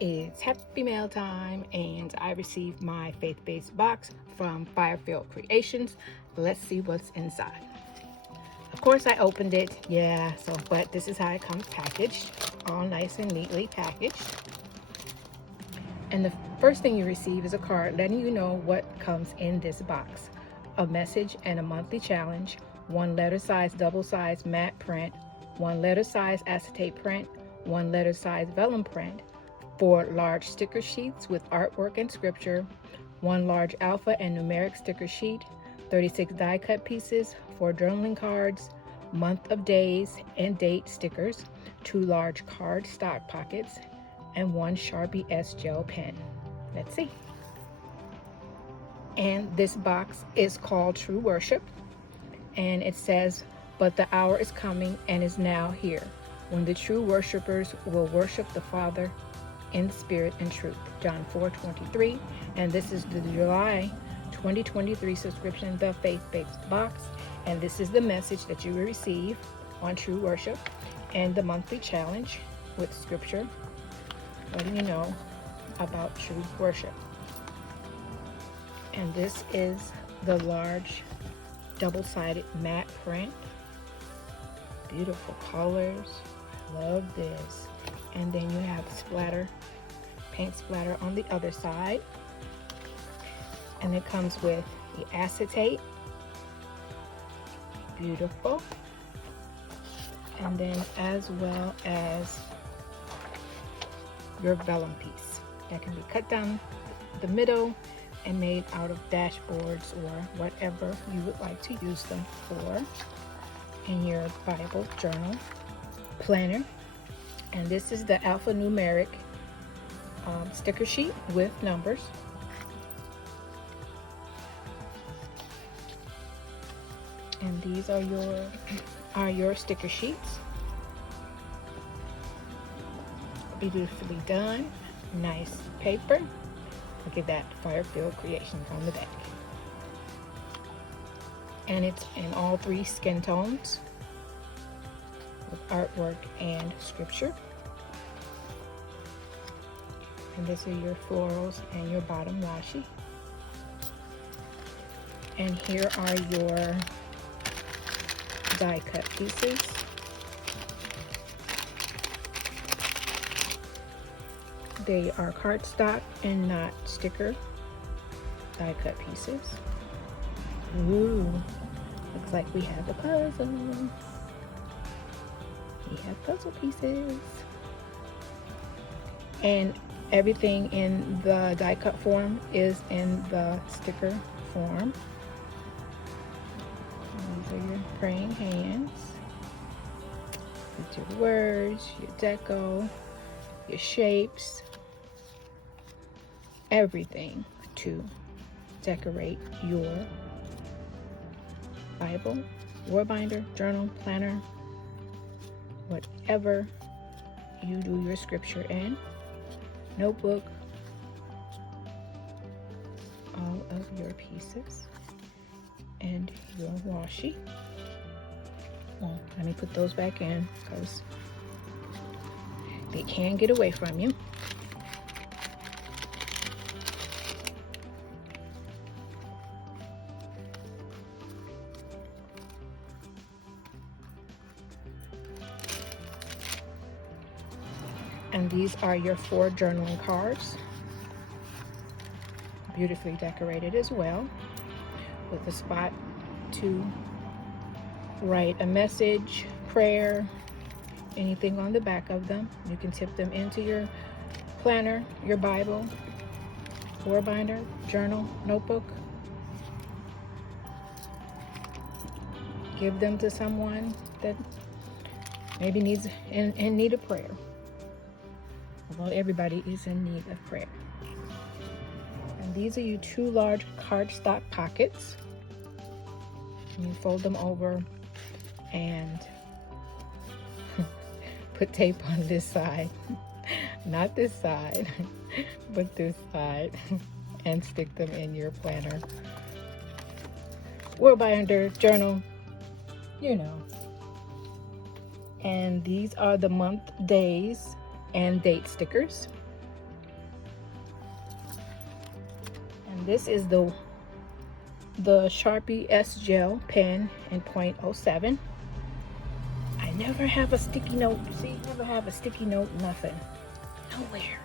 It's Happy Mail time, and I received my faith-based box from Firefield Creations. Let's see what's inside. Of course, I opened it, but this is how it comes packaged, all nice and neatly packaged. And the first thing you receive is a card letting you know what comes in this box: a message and a monthly challenge, 1 letter size double size matte print, 1 letter size acetate print, 1 letter size vellum print, 4 large sticker sheets with artwork and scripture, 1 large alpha and numeric sticker sheet, 36 die cut pieces, 4 journaling cards, month of days and date stickers, 2 large card stock pockets, and 1 Sharpie S gel pen. Let's see. And this box is called True Worship, and it says, "But the hour is coming and is now here, when the true worshipers will worship the Father in spirit and truth." John 4:23. And this is the July 2023 subscription, the faith-based box. And this is the message that you will receive on True Worship, and the monthly challenge with scripture letting you know about true worship. And this is the large double-sided matte print. Beautiful colors. Love this. And then you have splatter, paint splatter on the other side. And it comes with the acetate. Beautiful. And then as well as your vellum piece that can be cut down the middle and made out of dashboards or whatever you would like to use them for in your Bible journal planner. And this is the alphanumeric sticker sheet with numbers. And these are your sticker sheets. Beautifully done. Nice paper. Look at that, Firefield Creations on the back. And it's in all 3 skin tones with artwork and scripture. And this is your florals and your bottom washi. And here are your die cut pieces. They are cardstock and not sticker die cut pieces. Ooh, looks like we have a puzzle. We have puzzle pieces. And everything in the die cut form is in the sticker form. These are your praying hands with your words, your deco, your shapes, everything to decorate your Bible, war binder, journal, planner, whatever you do your scripture in, notebook, all of your pieces, and your washi. Well, let me put those back in because they can get away from you. And these are your 4 journaling cards, beautifully decorated as well, with a spot to write a message, prayer, anything on the back of them. You can tip them into your planner, your Bible, war binder, journal, notebook. Give them to someone that maybe needs in need of prayer. Although everybody is in need of prayer. And these are your 2 large cardstock pockets. And you fold them over and put tape on this side, not this side, but this side, and stick them in your planner, war binder, journal, you know. And these are the month, days, and date stickers. This is the Sharpie S Gel pen in .07. I never have a sticky note. See, never have a sticky note, nothing. Nowhere.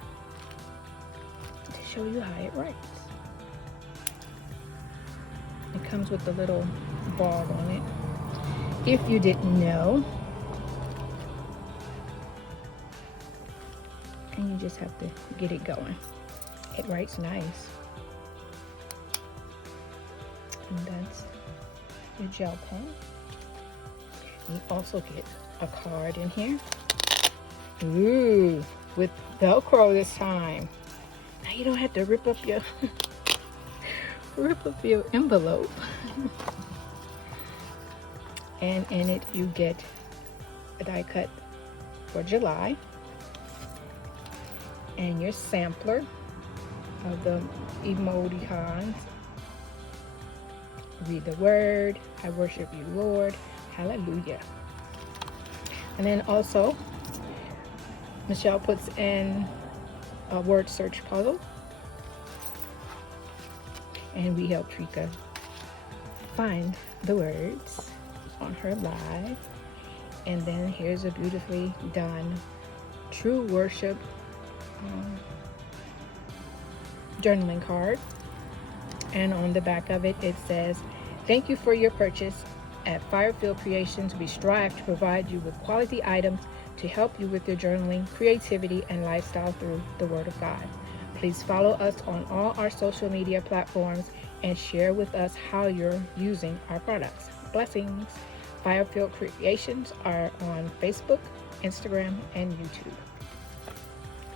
To show you how it writes. It comes with a little ball on it. If you didn't know. And you just have to get it going. It writes nice. And that's your gel pen. You also get a card in here. Ooh, with Velcro this time. Now you don't have to rip up your envelope. And in it you get a die cut for July and your sampler of the emoticons. Read the word, I worship you, Lord, hallelujah. And then also Michelle puts in a word search puzzle, and we help Trika find the words on her live. And then here's a beautifully done True Worship journaling card, and on the back of it, it says, thank you for your purchase. At Firefield Creations, we strive to provide you with quality items to help you with your journaling, creativity, and lifestyle through the Word of God. Please follow us on all our social media platforms and share with us how you're using our products. Blessings. Firefield Creations are on Facebook, Instagram, and YouTube.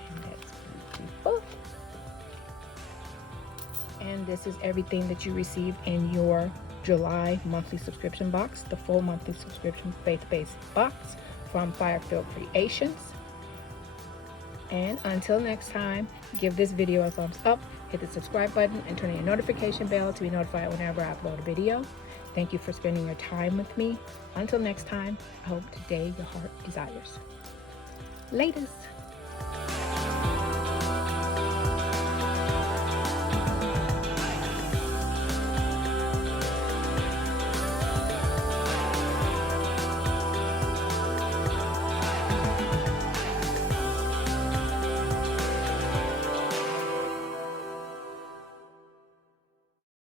And that's beautiful. And this is everything that you receive in your July monthly subscription box, the full monthly subscription faith-based box from Firefield Creations. And until next time, give this video a thumbs up, hit the subscribe button, and turn on your notification bell to be notified whenever I upload a video. Thank you for spending your time with me. Until next time, I hope today your heart desires. LAYTAH'S.